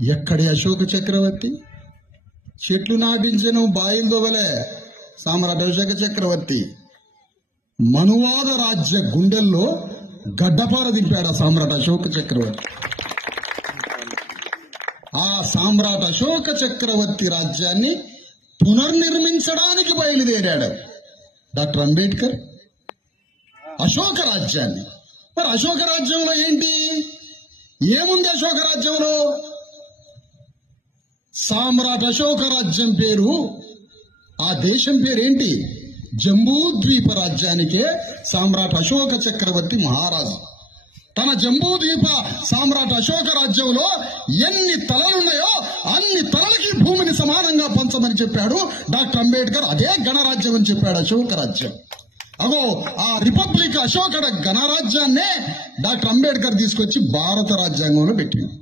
ఎక్కడి అశోక చక్రవర్తి? చెట్లు నాటించను బాయిలు దొవలే సామ్రాట్ అశోక చక్రవర్తి. మనువాద రాజ్య గుండెల్లో గడ్డపార దింపాడు ఆ సామ్రాట్ అశోక చక్రవర్తి. ఆ సామ్రాట్ అశోక చక్రవర్తి రాజ్యాన్ని పునర్నిర్మించడానికి బయలుదేరాడు డాక్టర్ అంబేద్కర్. అశోక రాజ్యాన్ని. మరి అశోక రాజ్యంలో ఏంటి, ఏముంది అశోక రాజ్యంలో? సామ్రాట్ అశోక రాజ్యం పేరు, ఆ దేశం పేరేంటి? జంబూద్వీప రాజ్యానికే సామ్రాట్ అశోక చక్రవర్తి మహారాజు. తన జంబూద్వీప సామ్రాట్ అశోక రాజ్యంలో ఎన్ని తలలున్నాయో అన్ని తలలకి భూమిని సమానంగా పంచమని చెప్పాడు డాక్టర్ అంబేద్కర్. అదే గణరాజ్యం అని చెప్పాడు అశోక రాజ్యం. అగో ఆ రిపబ్లిక్ అశోక గణరాజ్యాన్నే డాక్టర్ అంబేద్కర్ తీసుకొచ్చి భారత రాజ్యాంగంలో పెట్టింది.